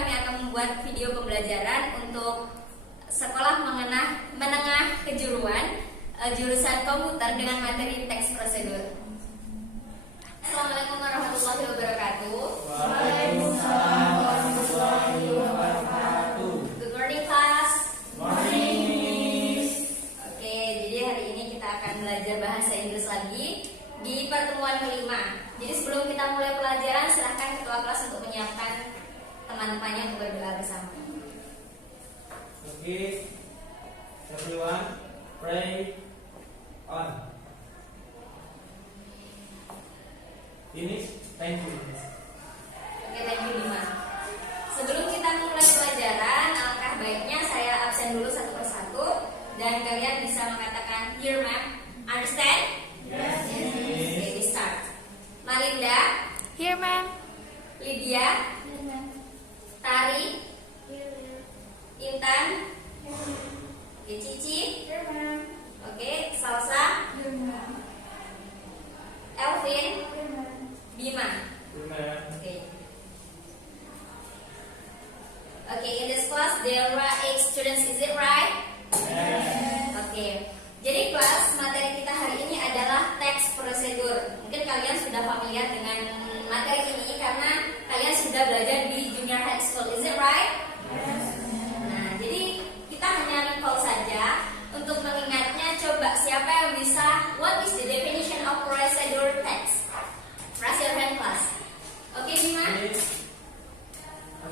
kami akan membuat video pembelajaran untuk sekolah menengah kejuruan jurusan komputer dengan materi teks prosedur. Assalamualaikum warahmatullahi wabarakatuh. Waalaikumsalam warahmatullahi wabarakatuh. Good morning class. Morning, Miss. Oke, jadi hari ini kita akan belajar bahasa Inggris lagi di pertemuan kelima. Jadi sebelum kita mulai pelajaran, silahkan ketua kelas untuk menyiapkan teman-temannya untuk berdoa bersama. Okay, everyone, pray on. Finish. Thank you, Miss. Oke, thank you Dimas. Sebelum kita mulai pelajaran, alangkah baiknya saya absen dulu satu persatu dan kalian bisa mengatakan here ma'am, understand? Yes, Okay, we start. Malinda, Here, ma'am. Lydia, Here, ma'am. Tari, Here, ma'am. Intan, Here, ma'am. oke, Cici, Here, ma'am. oke, Salsa, Here, ma'am. Elvin, Here, ma'am. Bima. Amen. Okay. Okay, in this class there are 8 students, is it right? Yes. Oke. Jadi kelas materi kita hari ini adalah teks prosedur. Mungkin kalian sudah familiar dengan materi ini karena kalian sudah belajar di junior high school, is it right? Nah, jadi kita hanya recall saja untuk mengingatnya. Coba siapa yang bisa, what is the definition of procedure text? Raise your hand class. Oke, Bima?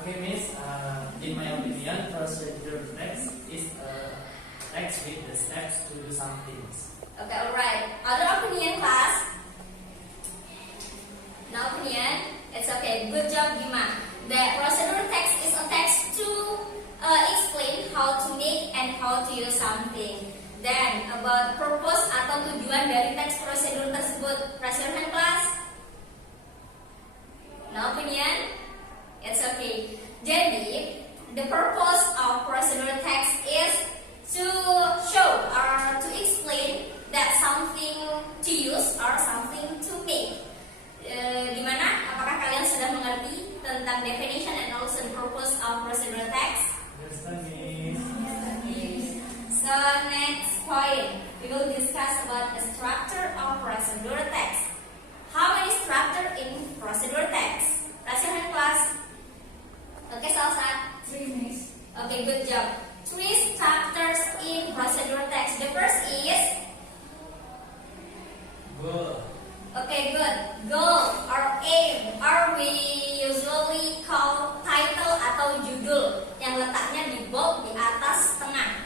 Okay, Miss. In my opinion, procedure text is a text with the steps to do something. Okay, alright. Other opinion, class? No opinion? It's okay. Good job, Bima. The procedure text is a text to explain how to make and how to use something. Then, about purpose atau tujuan dari teks prosedur tersebut. Raise your hand, class. No opinion? It's okay. Jadi, the purpose of procedure text is to show or to explain that something to use or something to make. Gimana? Apakah kalian sudah mengerti tentang definition and also the purpose of procedure text? Yes, Miss. So next point, we will discuss about the structure of procedure text. How many structure in procedure text? Raise your hand, class. Okay, Salsa. 3, miss. Okay, good job. 3 structures in procedure text. The first is, Goal. okay, good. Goal or aim, or we usually call title atau judul yang letaknya di bold di atas tengah.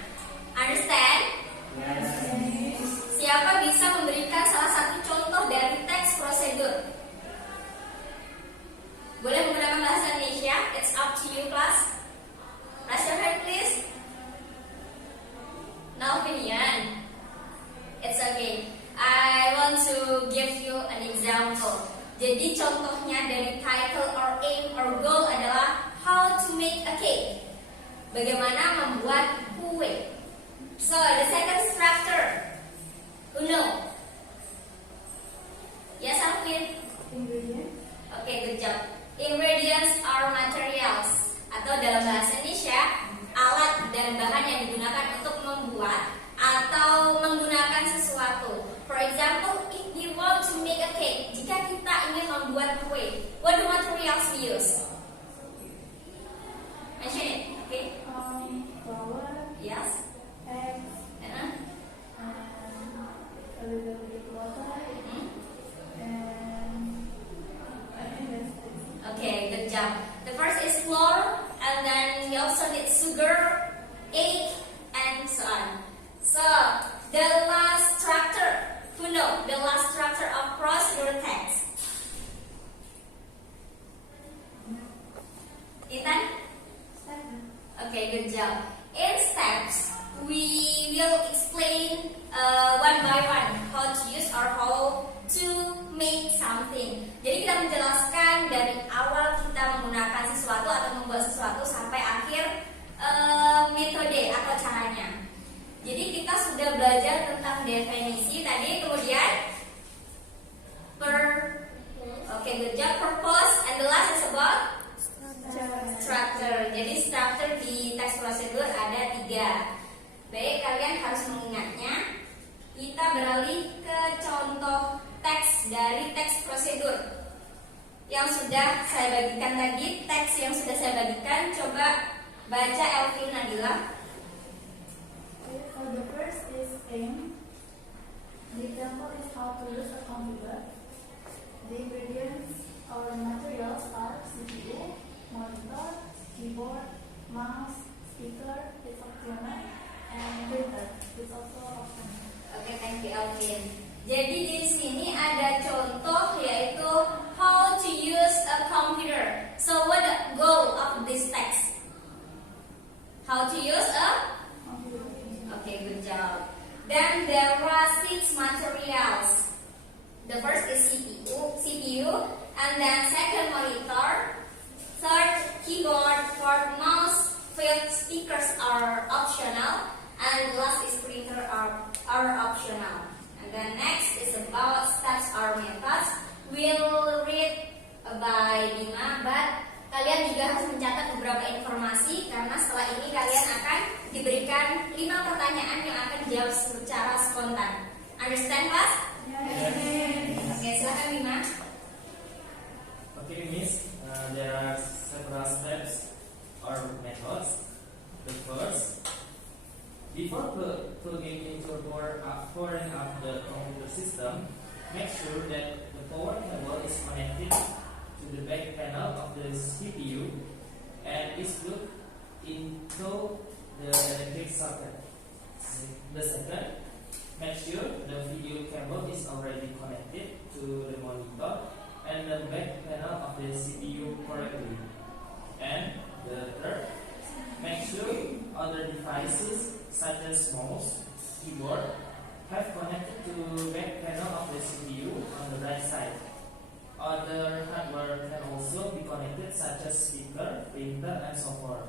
Understand? Yes. Siapa bisa memberikan salah satu contoh dari teks prosedur? Boleh menggunakan bahasa Indonesia? It's up to you, class. Raise your hand, please. No opinion. It's okay. I want to give you an example. Jadi contohnya dari title or aim or goal adalah how to make a cake. Bagaimana membuat kue. So the second structure. Uno. Yes, Alvin. Ingredient. Okay, good job. Ingredients are materials atau dalam bahasa Indonesia alat dan bahan yang digunakan untuk membuat atau menggunakan sesuatu. For example, if we want to make a cake, jika kita ingin membuat kue, what the materials we use? Mention it, okay? Flour, Yes. eggs, Uh-huh. and a little bit water, Hmm? and I think that's it. Okay, good job. The first is flour, and then we also need sugar, egg, and so on. So, the last structure, who know the last structure of procedure text? Intan? Okay, good job. In steps, we will explain one by one how to use or how to make something. Jadi kita menjelaskan dari awal kita menggunakan sesuatu atau membuat sesuatu sampai akhir metode atau caranya. Jadi kita sudah belajar tentang definisi tadi, kemudian okay, good job, purpose, and the last is about structure. beralih ke contoh teks dari teks prosedur yang sudah saya bagikan tadi. Teks yang sudah saya bagikan, coba baca Elvin Nadila. For the first is aim. The example is how to use a computer. The ingredients or materials are CPU, monitor, keyboard, mouse, speaker, it's optional, and printer, it's also optional. Oke, thank you Elvin. Jadi di sini ada contoh yaitu how to use a computer. So what the goal of this text? How to use a Computer. Okay, good job. Then there are 6 materials. The first is CPU, and then second monitor, third keyboard, fourth mouse, fifth speakers are optional, and last is printer are optional. And then next is about steps or methods. We'll read by Bima, but kalian juga harus mencatat beberapa informasi karena setelah ini kalian akan diberikan 5 pertanyaan yang akan dijawab secara spontan. Understand, Mas? Oke, silakan Bima. Okay, Miss, there are several steps or methods. The first, before plugging into powering up the computer system, make sure that the power cable is connected to the back panel of the CPU and is plugged into the electric socket. The second, make sure the video cable is already connected to the monitor and the back panel of the CPU correctly. And the third, make sure other devices such as mouse, keyboard have connected to the back panel of the CPU on the right side. Other hardware can also be connected such as speaker, printer, and so forth.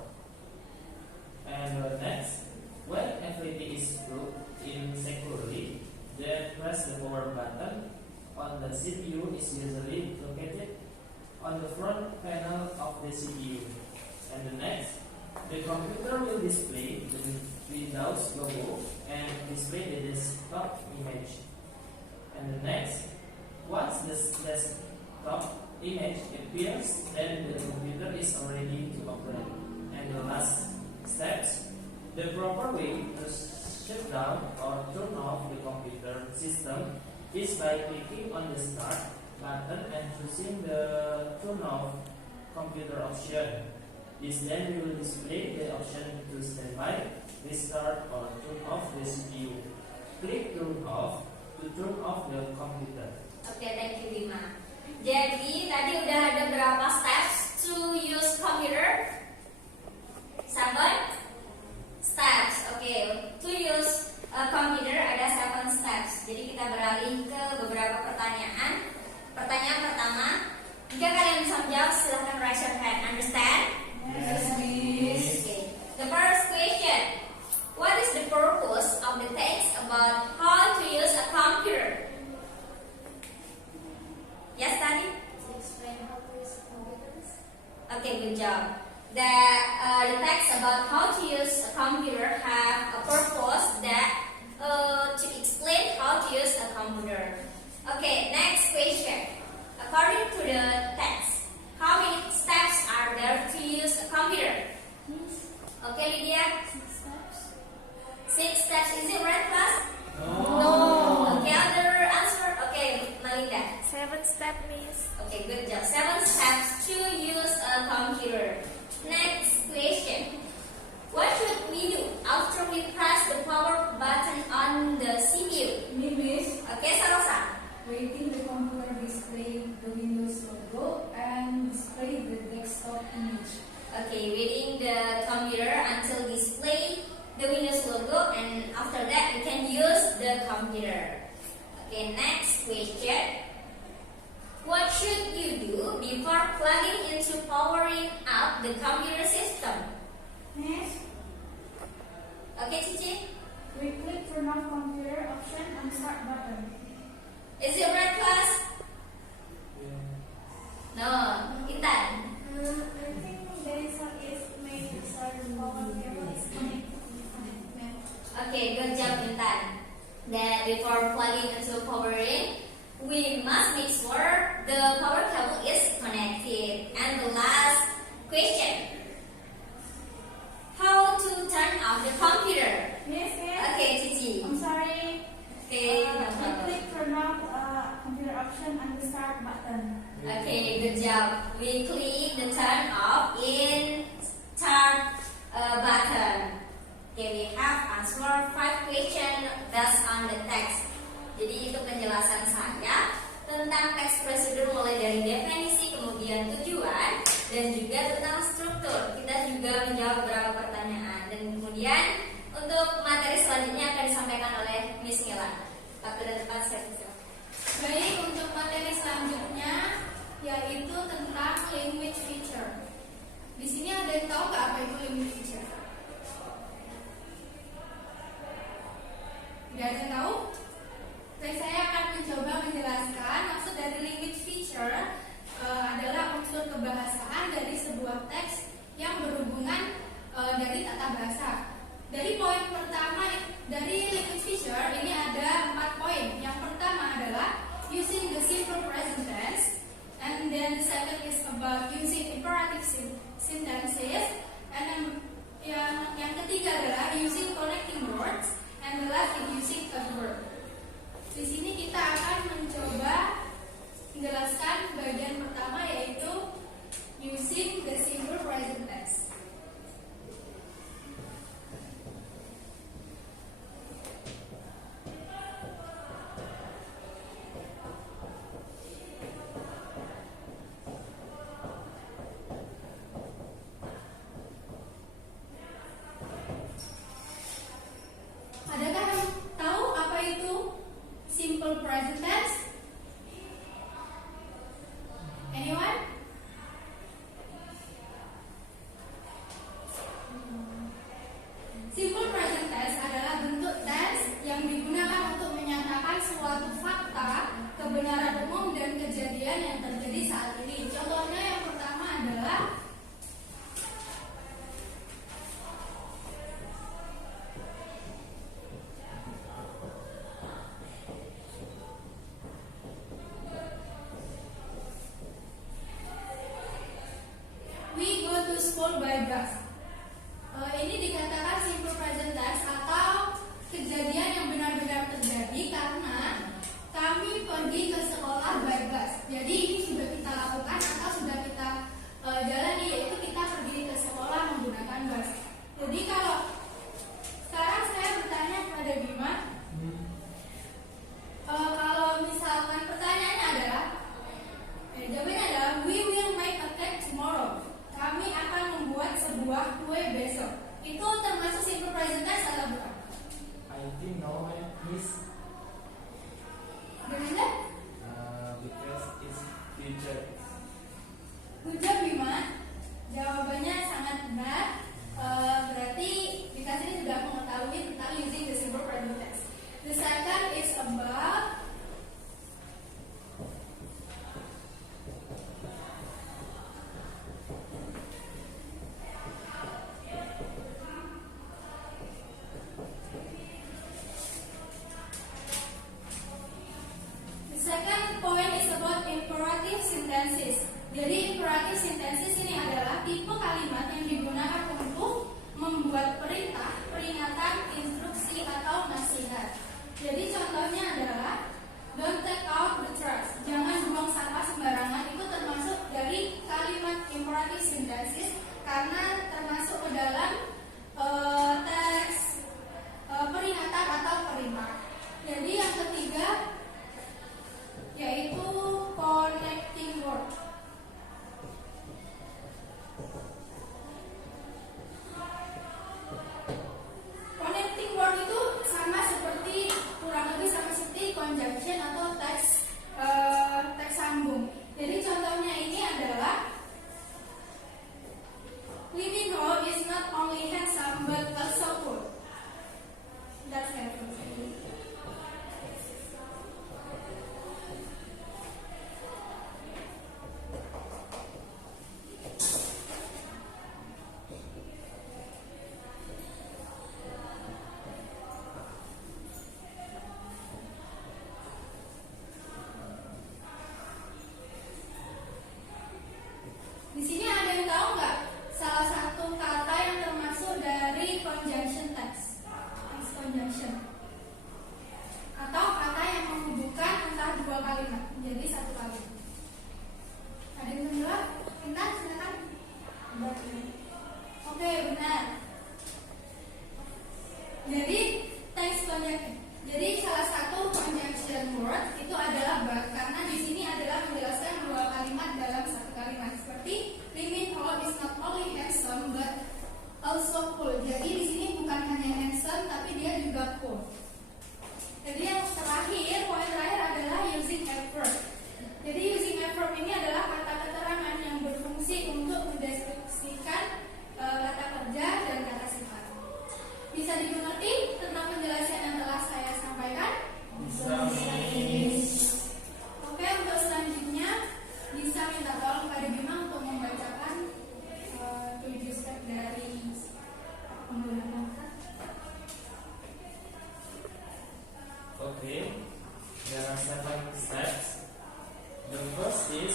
And next, when everything is plugged in securely, then press the power button on the CPU is usually located on the front panel of the CPU. And the next, the computer will display the Windows logo and display the desktop image. And the next, once the desktop image appears, then the computer is ready to operate. And the last steps, the proper way to shut down or turn off the computer system is by clicking on the start button and choosing the turn off computer option. This then will display the option to standby, restart, or turn off the CPU. Click turn off to turn off the computer. Oke, thank you Bima. Jadi tadi udah ada berapa steps to use computer? 7 steps. Oke, to use a computer ada 7 steps. Jadi kita beralih ke beberapa pertanyaan. Pertanyaan pertama, jika kalian bisa menjawab silahkan raise your hand. Understand? Yes, Okay. The first question, what is the purpose of the text about how to use a computer? Yes, Tani? To explain how to use computers. Okay, good job. The text about how to use a computer have a purpose that to explain how to use a computer. Okay, next question. According to the text, how many steps are there to use a computer? Yes, Okay, Lydia. 6 steps. 6 steps. Is it right, class? No. Okay, other answer. Okay, Malinda. 7 step means. Okay, good job. 7 steps to use a computer. Next question. What should we do after we press the power button on the CPU? Miss, Okay, Sarosa. waiting the computer display the Windows logo and display the desktop image. Okay, waiting the computer until display the Windows logo, and after that you can use the computer. Okay, next question. What should you do before plugging into powering up the computer system? Next, Okay, Cici. we click turn off computer option on start button. Is it right, class? No, Intan. I think the answer is make sure the power cable is connected to the connect. Okay, good job, Intan. Then before plugging into power in, we must make sure the power cable is connected. And the last question, how to turn off the computer? Miss, Okay, Cici. I'm sorry. Okay, no You problem. click turn off computer option on the start button. Okay, good job. We click the turn off in start button. Okay, we have answered 5 questions based on the text. Jadi itu penjelasan saya tentang teks prosedur mulai dari definisi, kemudian tujuan, dan juga tentang struktur. Kita juga menjawab beberapa pertanyaan dan kemudian untuk materi selanjutnya akan disampaikan oleh Miss Mila. Waktu dan tempat saya persilakan. Baik, untuk materi selanjutnya yaitu tentang language feature. Di sini ada yang tahu nggak apa itu language feature? Tidak ada yang tahu? Baik, saya akan mencoba menjelaskan. Maksud dari language feature adalah unsur kebahasaan dari sebuah teks yang berhubungan dari tata bahasa. Dari poin pertama dari language feature ini ada 4 poin. Yang pertama adalah using the simple present tense, and then the second is about using imperative sentences, and then yang ketiga adalah using connecting words, and the last is using a verb. Di sini kita akan mencoba menjelaskan bagian pertama yaitu using the simple present tense. Adakah yang tahu apa itu simple present tense? conjunction text. Text conjunction. Atau kata yang menghubungkan antara dua kalimat menjadi satu kalimat. Ada yang menjawab? Intan, silakan. Oke, benar. Jadi text conjunction. Jadi salah satu conjunction word itu adalah but, karena di sini adalah menjelaskan dua kalimat dalam satu kalimat. Seperti Lee Min Ho is not only handsome but also cool. Jadi di sini bukan hanya handsome tapi dia juga cool. Jadi yang terakhir, poin terakhir adalah using a verb. Jadi using a verb ini adalah kata keterangan yang berfungsi untuk mendeskripsikan kata kerja dan kata sifat. Bisa dimengerti tentang penjelasan yang telah saya sampaikan? Bisa. Oke, untuk selanjutnya bisa minta tolong Kak Bima untuk membacakan 7 step dari penggunaan kata. Okay, there are 7 steps. The first is,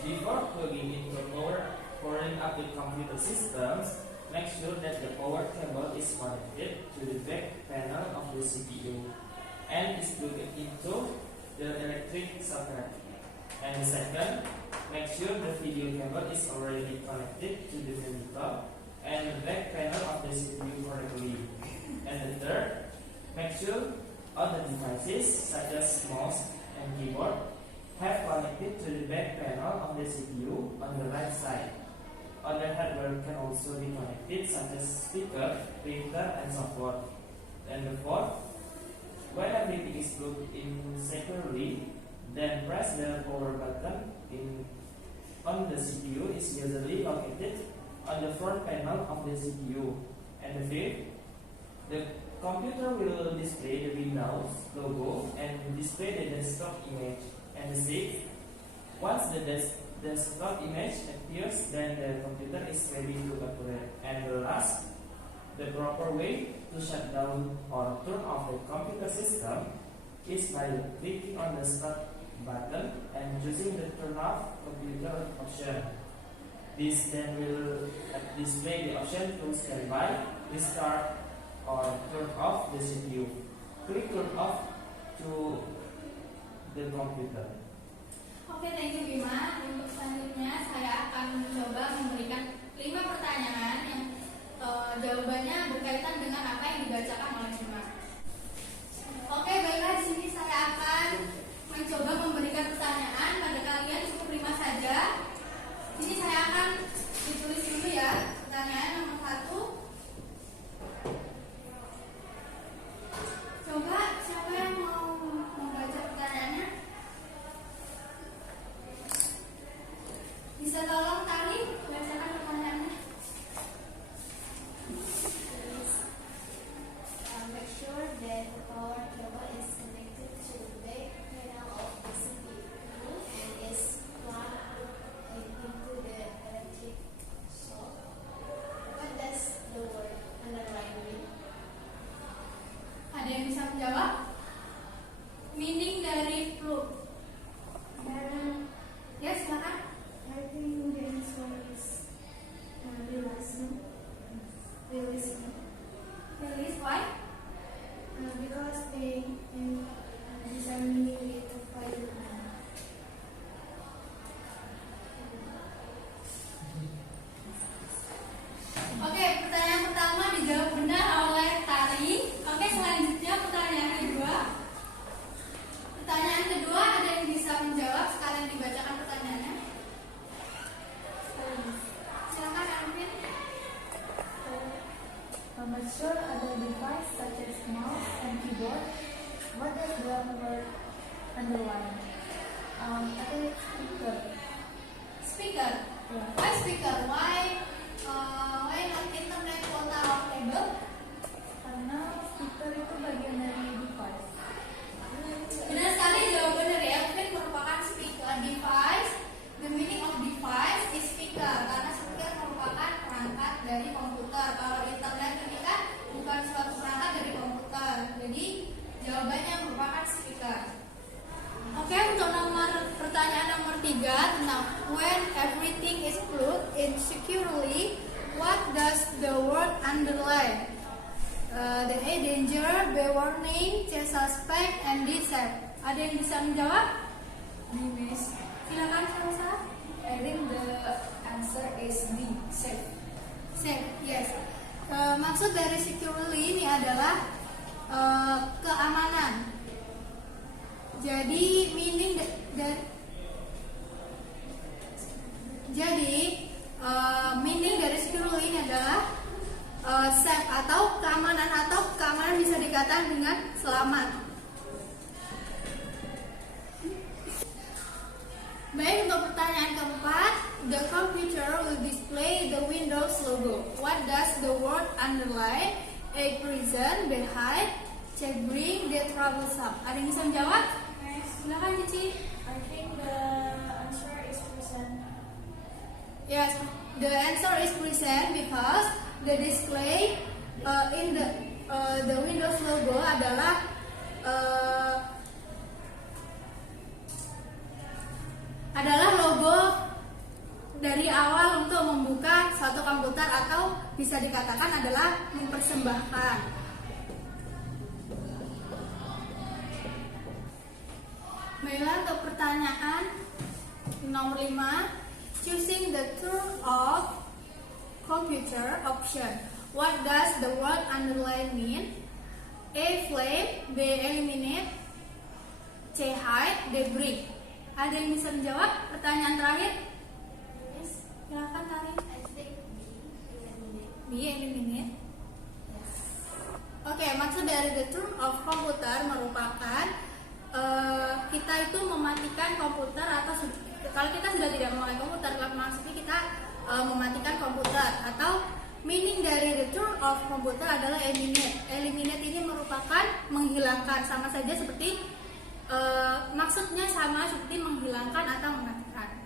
before plugging into powering up the computer systems, make sure that the power cable is connected to the back panel of the CPU and is plugged into the electric socket. And the second, make sure the video cable is already connected to the monitor and the back panel of the CPU correctly. And the third, make sure all the devices such as mouse and keyboard have connected to the back panel of the CPU on the right side. Other hardware can also be connected such as speaker, printer and so forth. And the fourth, when everything is plugged in securely, then press the power button on the CPU is usually located on the front panel of the CPU. And the fifth, the computer will display the Windows logo and display the desktop image. And the sixth, once the desktop image appears, then the computer is ready to operate. And the last, the proper way to shut down or turn off the computer system is by clicking on the start button and choosing the turn off computer option. This then will display the option to standby, restart, or turn off the CPU. Click turn off to the computer. Oke, thank you Bima. Untuk selanjutnya saya akan mencoba memberikan 5 pertanyaan yang jawabannya berkaitan dengan apa yang dibacakan oleh Bima. Oke, baiklah, di sini saya akan mencoba memberikan pertanyaan pada kalian, cukup 5 saja. Ini saya akan ditulis dulu ya. Pertanyaan nomor 1. Coba siapa yang mau membaca pertanyaannya? Bisa tolong Tali bacakan pertanyaannya? Make sure that the power cable is connected to the back panel of the CPU and is plugged into the electric socket. What does the word underline mean? Ada yang bisa menjawab? Meaning dari plug. Ya, silakan. I think the answer is release. Release, why? Because they design it to fight. Oke, pertanyaan pertama dijawab benar oleh Tari. Oke, selanjutnya pertanyaan kedua. Pertanyaan kedua ada yang bisa menjawab, sekalian dibacakan pertanyaannya. Silakan Arvin. Make sure other device such as mouse and keyboard. What does the word underline? I think it's speaker. Speaker. Yeah. Why speaker? Why not internet quota or cable? Karena speaker itu bagian dari device. Benar sekali jawaban dari Elvin merupakan speaker device. The meaning of device is speaker karena speaker merupakan perangkat dari komputer. Kalau internet ini kan bukan suatu perangkat dari komputer. Jadi jawabannya merupakan speaker. Oke, untuk pertanyaan nomor 3 tentang when everything is plugged in securely, what underline. The A danger, B warning, C suspect, and D safe. Ada yang bisa menjawab? Miss. Silakan Salsa. I think the answer is D, safe. Safe, yes. Maksud dari securely ini adalah keamanan. Jadi meaning meaning dari securely ini adalah safe atau keamanan bisa dikatakan dengan selamat. Baik, untuk pertanyaan keempat, the computer will display the Windows logo. What does the word underline? A prison, B hide, C bring, D troublesome. Ada yang bisa menjawab? Silakan Cici. I think the answer is present. Yes, the answer is present because the display in the Windows logo adalah logo dari awal untuk membuka suatu komputer atau bisa dikatakan adalah mempersembahkan. Baiklah, untuk pertanyaan nomor 5, choosing the turn off computer option. What does the word underline mean? A flame, B eliminate, C hide, D bring. Ada yang bisa menjawab? Pertanyaan terakhir. Miss, Silakan Tari. I think B eliminate. Oke, maksud dari the turn off komputer merupakan kita itu mematikan komputer atau kalau kita sudah tidak memakai komputer, maksudnya kita mematikan komputer, atau meaning dari the turn off komputer adalah eliminate. Eliminate ini merupakan menghilangkan, sama saja seperti maksudnya sama seperti menghilangkan atau mematikan.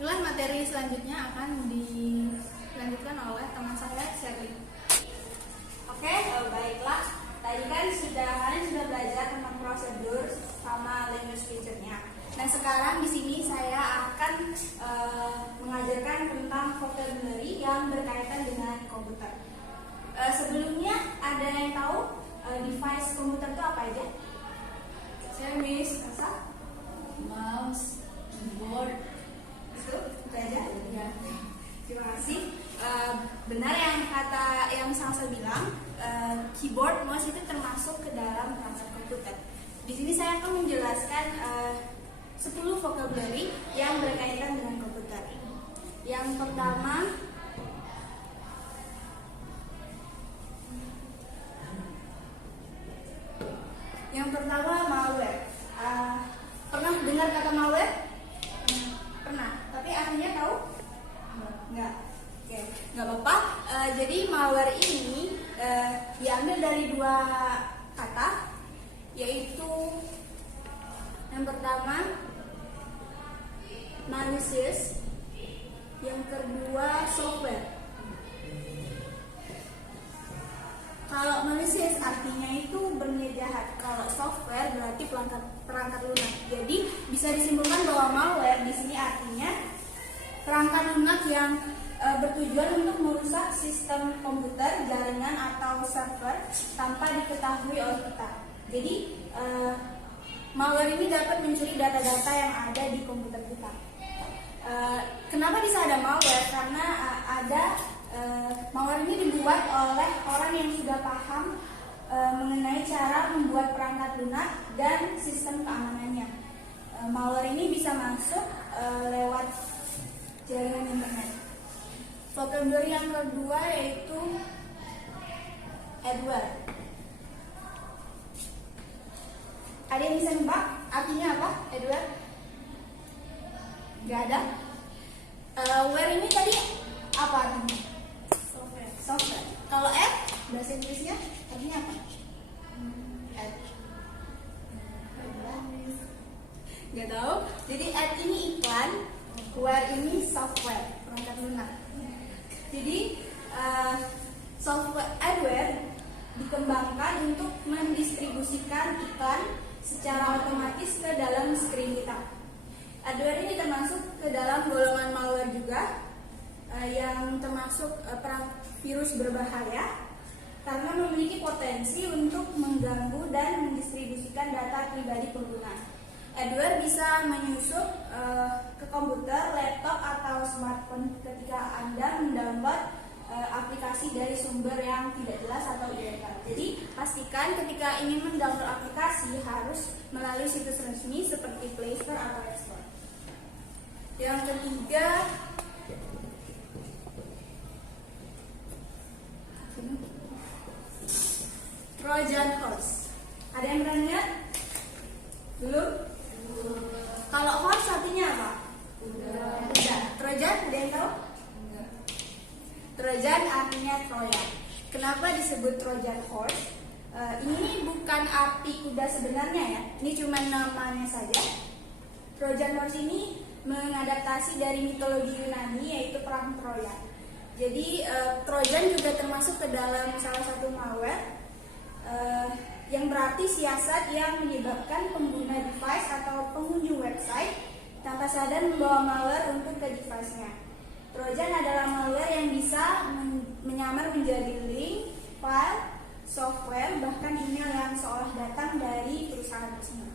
Inilah materi selanjutnya akan dilanjutkan oleh teman saya Sherly. Oke, baiklah. Tadi kan kalian sudah belajar tentang prosedur sama language feature-nya. Nah, sekarang di sini saya akan mengajarkan tentang vocabulary yang berkaitan dengan komputer. Sebelumnya ada yang tahu device komputer itu apa aja? Saya Miss Asa. mouse, keyboard. Itu aja. Ya. Terima kasih. Benar yang Salsa bilang, keyboard, mouse itu termasuk ke dalam perangkat komputer. Di sini saya akan menjelaskan 10 vocabulary yang berkaitan dengan komputer. Yang pertama malware. Pernah dengar kata malware? Pernah. Tapi artinya tahu? Enggak. Oke, nggak apa-apa. Jadi malware ini diambil dari 2 kata, yaitu yang pertama malicious, yang kedua software. Kalau malicious artinya itu berniat jahat. Kalau software berarti perangkat lunak. Jadi bisa disimpulkan bahwa malware di sini artinya perangkat lunak yang bertujuan untuk merusak sistem komputer, jaringan atau server tanpa diketahui oleh kita. Jadi malware ini dapat mencuri data-data yang ada di komputer kita. Kenapa bisa ada malware? Karena malware ini dibuat oleh orang yang sudah paham mengenai cara membuat perangkat lunak dan sistem keamanannya. Malware ini bisa masuk lewat jaringan internet. Vocabulary yang kedua yaitu adware. Ada yang bisa nebak artinya apa? Adware? Gak ada. Ware ini tadi apa artinya? Software. Kalau add bahasa Inggrisnya artinya apa? Add. Gak tahu. Jadi add ini iklan, ware ini software, perangkat lunak. Jadi software adware dikembangkan untuk mendistribusikan iklan secara otomatis ke dalam screen kita. Adware ini termasuk ke dalam golongan malware juga. yang termasuk virus berbahaya karena memiliki potensi untuk mengganggu dan mendistribusikan data pribadi pengguna. Adware bisa menyusup ke komputer, laptop, atau smartphone ketika Anda mendownload aplikasi dari sumber yang tidak jelas atau ilegal. Jadi pastikan ketika ingin mendownload aplikasi harus melalui situs resmi seperti Play Store atau App Store. Yang ketiga, Trojan horse. Ada yang pernah lihat? Belum? Kalau horse artinya apa? Kuda. Trojan, ada yang tahu? Trojan artinya Troya. Kenapa disebut Trojan horse? Ini bukan arti kuda sebenarnya ya. Ini cuma namanya saja. Trojan horse ini mengadaptasi dari mitologi Yunani, yaitu perang Troya. Jadi Trojan juga termasuk ke dalam salah satu malware yang berarti siasat yang menyebabkan pengguna device atau pengunjung website tanpa sadar membawa malware untuk ke device-nya. Trojan adalah malware yang bisa menyamar menjadi link, file, software, bahkan email yang seolah datang dari perusahaan tersebut.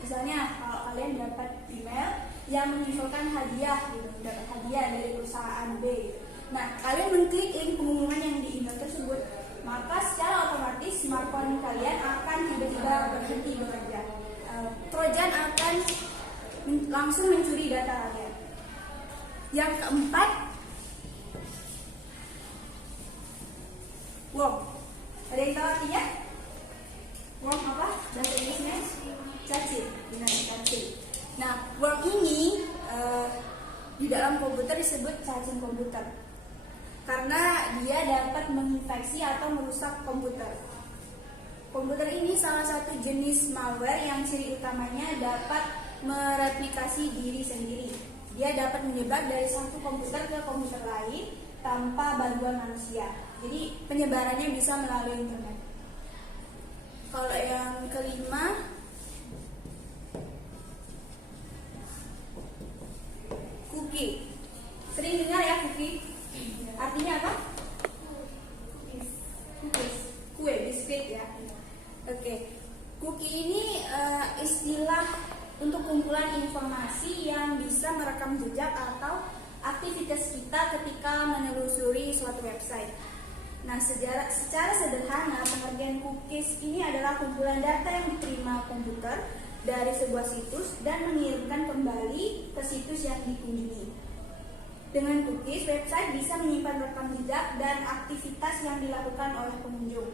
Misalnya, kalau kalian dapat email yang menginfokan hadiah, dapat hadiah dari perusahaan B. Nah, kalian mengklik link pengumuman yang di email tersebut, maka secara otomatis smartphone kalian akan tiba-tiba berhenti bekerja. Trojan akan langsung mencuri data kalian. Yang keempat, worm. Ada yang tahu artinya? Worm apa? Bahasa Inggrisnya? Cacing. Benar, cacing. Nah, worm ini di dalam komputer disebut cacing komputer karena dia dapat menginfeksi atau merusak komputer. Komputer ini salah satu jenis malware yang ciri utamanya dapat mereplikasi diri sendiri. Dia dapat menyebar dari satu komputer ke komputer lain tanpa bantuan manusia. Jadi penyebarannya bisa melalui internet. Kalau yang kelima, cookie. Sering dengar ya cookie? Artinya apa? Cookies. Kue, biskuit ya. Oke. Cookie ini istilah untuk kumpulan informasi yang bisa merekam jejak atau aktivitas kita ketika menelusuri suatu website. Nah, secara sederhana, pengertian cookies ini adalah kumpulan data yang diterima komputer dari sebuah situs dan mengirimkan kembali ke situs yang dikunjungi. Dengan cookies, website bisa menyimpan rekam jejak dan aktivitas yang dilakukan oleh pengunjung.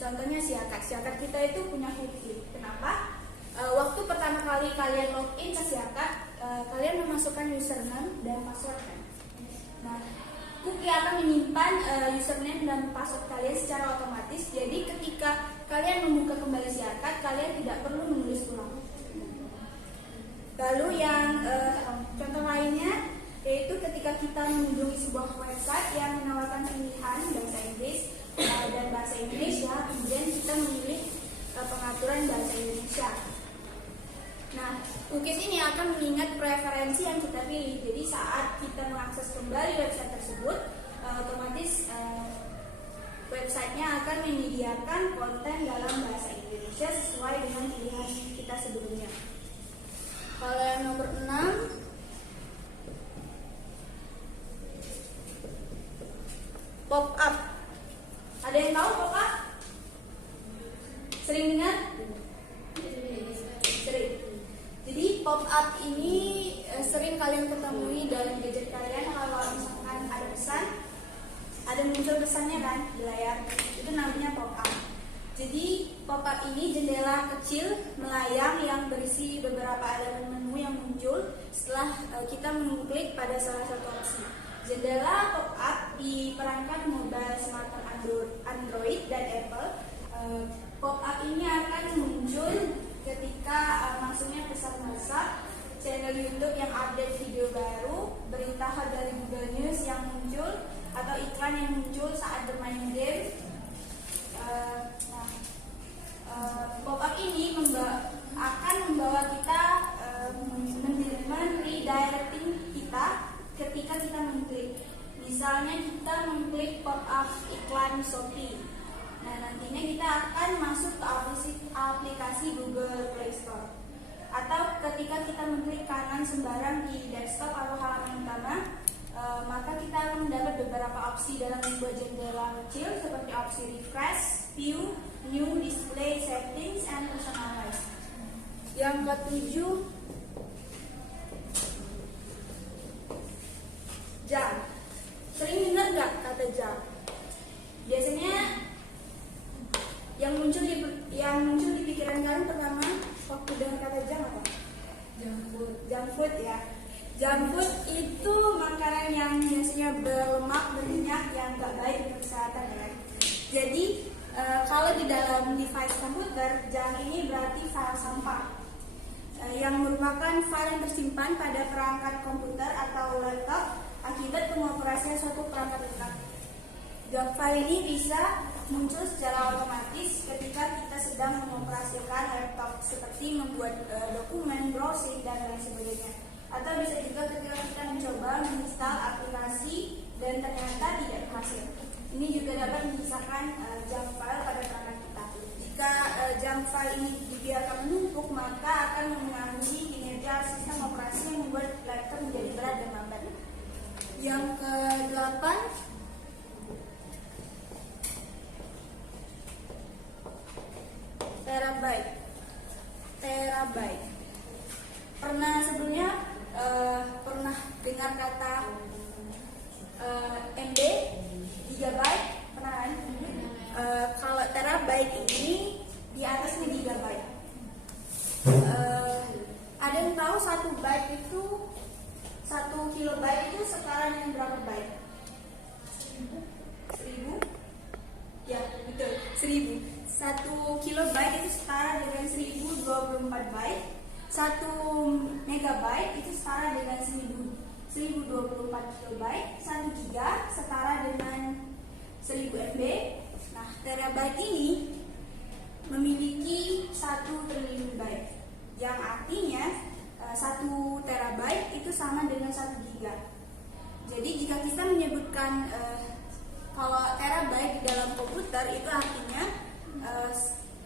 Contohnya siakat. Siakat kita itu punya cookie. Kenapa? Waktu pertama kali kalian login ke siakat, kalian memasukkan username dan password kan? Nah, cookie akan menyimpan username dan password kalian secara otomatis. Jadi ketika kalian membuka kembali siakat, kalian tidak perlu menulis ulang. Lalu yang contoh lainnya yaitu ketika kita mengunjungi sebuah website yang menawarkan pilihan bahasa Inggris dan bahasa Indonesia, kemudian kita memilih pengaturan bahasa Indonesia. Nah, cookies ini akan mengingat preferensi yang kita pilih. Jadi saat kita mengakses kembali website tersebut, otomatis websitenya akan menyediakan konten dalam bahasa Indonesia sesuai dengan pilihan kita sebelumnya. Kalau yang nomor 6, pop up. Ada yang tahu pop up? Sering dengar? Sering. Jadi pop up ini sering kalian ketemui dalam gadget kalian. Kalau misalkan ada pesan, ada muncul pesannya kan di layar, itu namanya pop up. Jadi pop up ini jendela kecil melayang yang berisi beberapa elemen menu yang muncul setelah kita mengklik pada salah satu opsi. Jendela pop-up di perangkat mobile smartphone Android dan Apple. Pop-up ini akan muncul ketika masuknya pesan WhatsApp, channel YouTube yang update video baru, berita dari Google News yang muncul, atau iklan yang muncul saat bermain game. Pop-up ini akan membawa kita redirecting kita ketika kita mengklik. Misalnya kita mengklik pop-up iklan Shopee. Nah, nantinya kita akan masuk ke aplikasi Google Play Store. Atau ketika kita mengklik kanan sembarang di desktop atau halaman utama, maka kita akan mendapat beberapa opsi dalam sebuah jendela kecil seperti opsi refresh, view, new, display, settings, and personalize. Yang ketujuh, jam. Sering dengar nggak kata jam? Biasanya yang muncul di pikiran kalian pertama waktu dengar kata jam apa? Junk food ya. Junk food itu makanan yang biasanya berlemak, berminyak, yang nggak baik untuk kesehatan ya. Jadi kalau di dalam device komputer, junk ini berarti file sampah yang merupakan file yang tersimpan pada perangkat komputer atau laptop akibat pengoperasian suatu perangkat lunak. Junk file ini bisa muncul secara otomatis ketika kita sedang mengoperasikan laptop, seperti membuat dokumen, browsing, dan lain sebagainya. Atau bisa juga ketika kita mencoba menginstal aplikasi dan ternyata tidak berhasil. Ini juga dapat menyisakan junk file pada perangkat kita. Jika junk file ini dibiarkan menumpuk, maka akan mengganggu kinerja sistem operasi yang membuat laptop menjadi berat dan lambat. Yang ke-8, terabyte. Pernah sebelumnya pernah dengar kata MB, gigabyte, pernah kan? Kalau terabyte ini di atasnya gigabyte. Ada yang tahu 1 byte itu, 1 kilobyte itu setara dengan berapa byte? 1000? Ya, betul, 1000. 1 kilobyte itu setara dengan 1024 byte. 1 megabyte itu setara dengan 1024 kilobyte. 1 giga setara dengan 1000 MB. Nah, terabyte ini memiliki 1 triliun byte, yang artinya 1 terabyte itu sama dengan 1 giga. Jadi jika kita menyebutkan kalau terabyte di dalam komputer itu artinya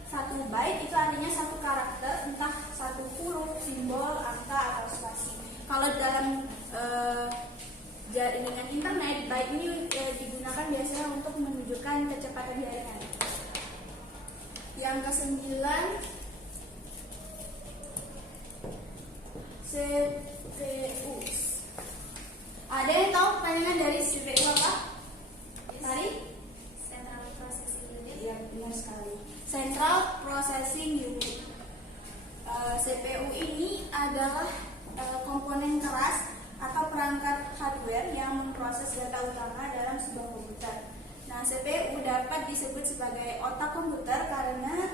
1 byte itu artinya 1 karakter, entah 1 huruf, simbol, angka, atau spasi. Kalau dalam jaringan internet, byte ini digunakan biasanya untuk menunjukkan kecepatan jaringan. Yang ke-9, CPU. Ada yang tahu panjangan dari CPU apa? Mari. Central Processing Unit. Ya, benar sekali. Central Processing Unit. CPU ini adalah komponen keras atau perangkat hardware yang memproses data utama dalam sebuah komputer. Nah, CPU dapat disebut sebagai otak komputer karena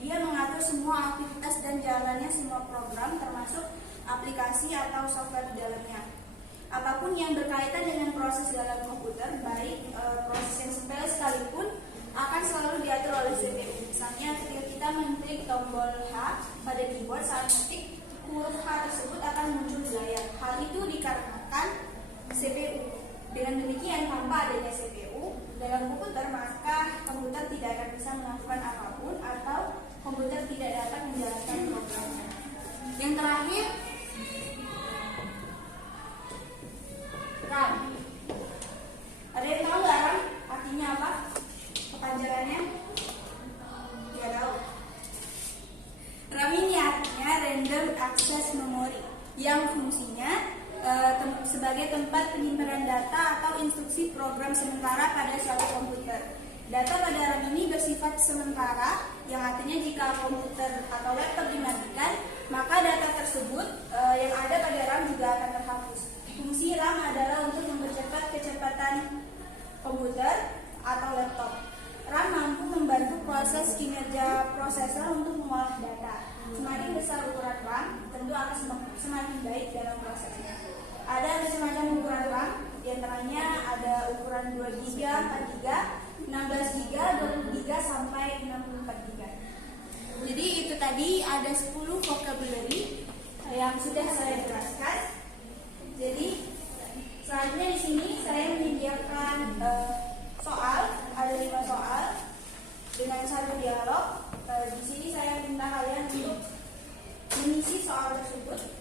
dia mengatur semua aktivitas dan jalannya semua program, termasuk aplikasi atau software di dalamnya. Apapun yang berkaitan dengan proses dalam komputer, baik proses yang sepele sekalipun, akan selalu diatur oleh CPU. Misalnya ketika kita mengklik tombol H pada keyboard saat mengetik, huruf H tersebut akan muncul di layar. Hal itu dikarenakan CPU. Dengan demikian, tanpa adanya CPU dalam komputer, maka komputer tidak akan bisa melakukan apapun atau komputer tidak dapat menjalankan programnya. Yang terakhir, RAM. Ada yang tahu nggak RAM artinya apa? Kepanjangannya? Tidak tahu. RAM ini artinya Random Access Memory, yang fungsinya sebagai tempat penyimpanan data atau instruksi program sementara pada suatu komputer. Data pada RAM ini bersifat sementara, yang artinya jika komputer atau laptop dimatikan, maka data tersebut yang ada pada RAM juga akan terhapus. Fungsi RAM adalah untuk mempercepat kecepatan komputer atau laptop. RAM mampu membantu proses kinerja prosesor untuk mengolah data. Semakin besar ukuran RAM, tentu akan semakin baik dalam prosesnya. Ada semacam ukuran RAM, diantaranya ada ukuran 2 GB, 4 GB, 16 GB, 20 GB, sampai 64 GB. Jadi itu tadi ada 10 vocabulary yang sudah saya jelaskan. Jadi Selanjutnya di sini saya menyediakan soal, ada 5 soal dengan 1 dialog. Di sini saya minta kalian untuk mengisi soal tersebut.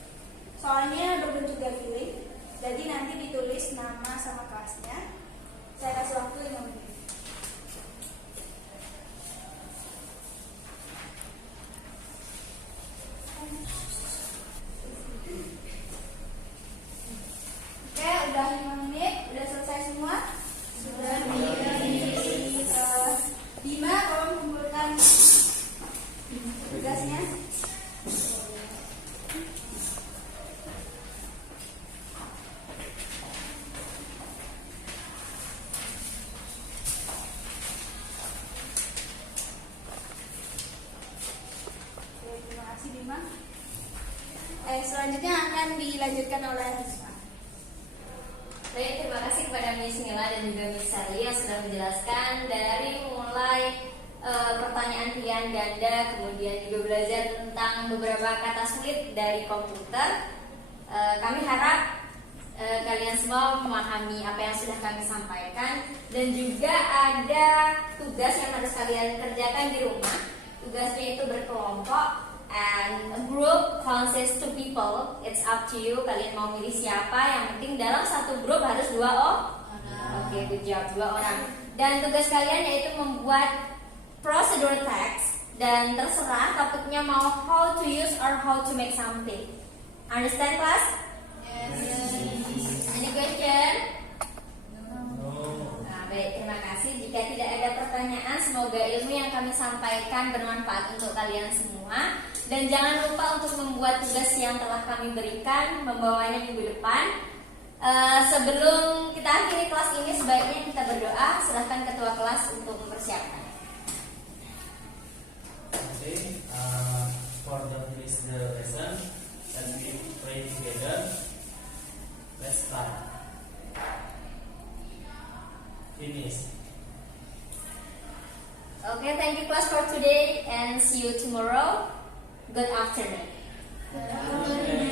Soalnya berbentuk gathering, jadi nanti ditulis nama sama kelasnya. Saya kasih waktu 5 menit. Oke, udah 5 menit, udah selesai semua. Sudah Bima, tolong kumpulkan tugasnya. Oke, terima kasih Bima. Selanjutnya akan dilanjutkan oleh Risma. Baik, terima kasih kepada Miss Mila dan juga Miss Sally yang sudah menjelaskan dari mulai pertanyaan pilihan ganda, kemudian juga belajar tentang beberapa kata sulit dari komputer. Kami harap kalian semua memahami apa yang sudah kami sampaikan, dan juga ada tugas yang harus kalian kerjakan di rumah. Tugasnya itu berkelompok, and a group consists 2 people. It's up to you, kalian mau milih siapa. Yang penting dalam satu grup harus 2 orang. Oke, good job, 2 orang. Dan tugas kalian yaitu membuat procedure text, dan terserah topiknya mau how to use or how to make something. Understand, class? Yes. Any question? No. Nah, baik, terima kasih. Jika tidak ada pertanyaan, semoga ilmu yang kami sampaikan bermanfaat untuk kalian semua. Dan jangan lupa untuk membuat tugas yang telah kami berikan, membawanya minggu depan. Sebelum kita akhiri kelas ini, sebaiknya kita berdoa. Silahkan ketua kelas untuk mempersiapkan. Okay, for the finish the lesson, and we pray together. Let's start. Finish. Okay, thank you class for today and see you tomorrow. Good afternoon. Okay.